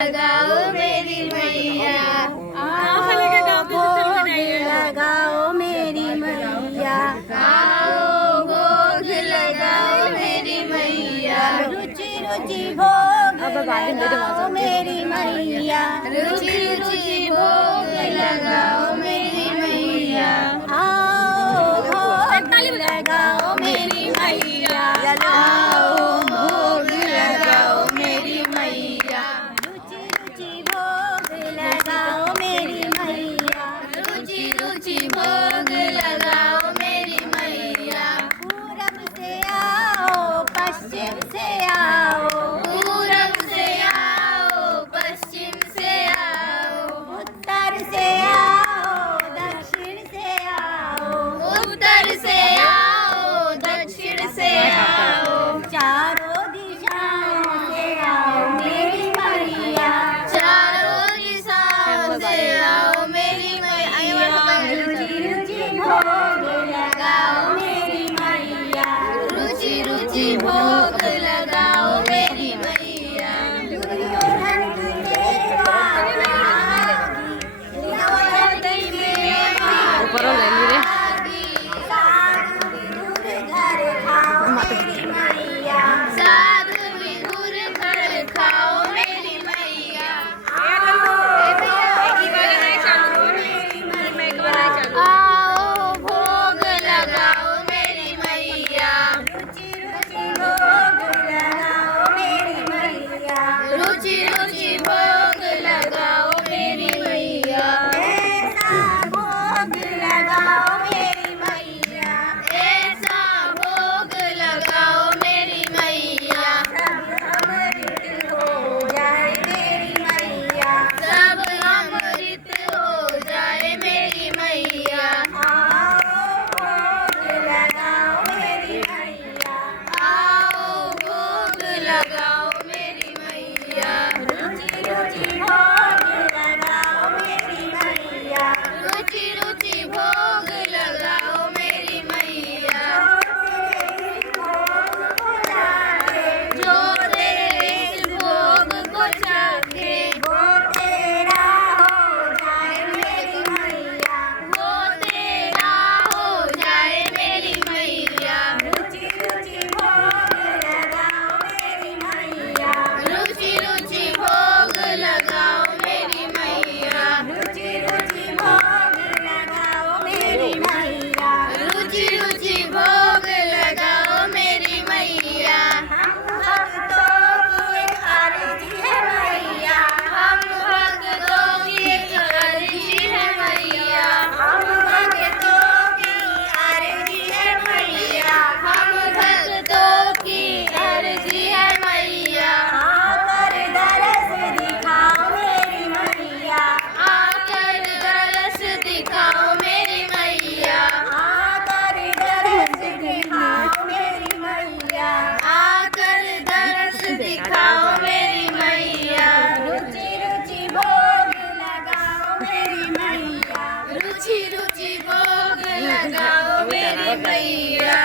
लगाओ मेरी मैया, भोग लगाओ मेरी मैया, आओ भोग लगाओ मेरी मैया, रुचि रुचि भोग लगाओ मेरी मैया, रुचि रुचि भोग लगाओ मेरी मैया, आओ भोग लगाओ मेरी मैया, आओ भोग लगाओ मेरी मैया, रुचि रुचि भोग लगाओ मेरी मैया, रुचि रुचि भोग लगाओ मेरी मैया, पूरब से आओ पश्चिम से आओ, पूरब से आओ पश्चिम से आओ, उत्तर से आओ दक्षिण से आओ, उत्तर से आओ दक्षिण से आओ, चारों दिशाओं से आओ मेरी मैया, चारों दिशाओं से आओ मेरी मैया, रुचि रुचि भोग लगाओ मेरी मैया, रुचि रुचि भोग लगाओ मेरी मैया, दुर्योधन की देवा साधु विदुर घर खाओ मेरी मैया, आओ भोग लगाओ मेरी मैया, रुचि रुचि भोग लगाओ मेरी मैया, रुचि रुचि भोग लगाओ मेरी मैया, ऐसा भोग लगाओ मेरी मैया, ऐसा भोग लगाओ मेरी मैया, सब अमृत हो जाए मेरी मैया, सब अमृत हो जाए मेरी मैया, आओ भोग लगाओ मेरी मैया, आओ भोग लगाओ मेरी मैया, रुचि रुचि भोग लगाओ मेरी मैया, रुचि रुचि भोग लगाओ मेरी मैया, जो तेरे इस भोग को चाखे वो तेरा हो जाए मेरी मैया, वो तेरा हो जाए मेरी मैया, रुचि रुचि भोग लगाओ मेरी मैया, रुचि रुचि भोग लगाओ मेरी मैया, रुचि रुचि भोग लगाओ मेरी मैया, रुचि रुचि भोग लगाओ मेरी मैया, हम भक्तों की अर्जी है मैया, हम भक्तों की अर्जी है मैया, हम भक्तों की अर्जी है हम भक्तों की अर्जी है मैया, आकर दरस दिखाओ मेरी मैया, आकर दरस दिखाओ मेरी मैया, आकर दरस दिखाओ मेरी मैया, आकर दरस दिखाओ मेरी मैया, रुचि रुचि भोग लगाओ मेरी मैया, रुचि रुचि भोग लगाओ मेरी मैया।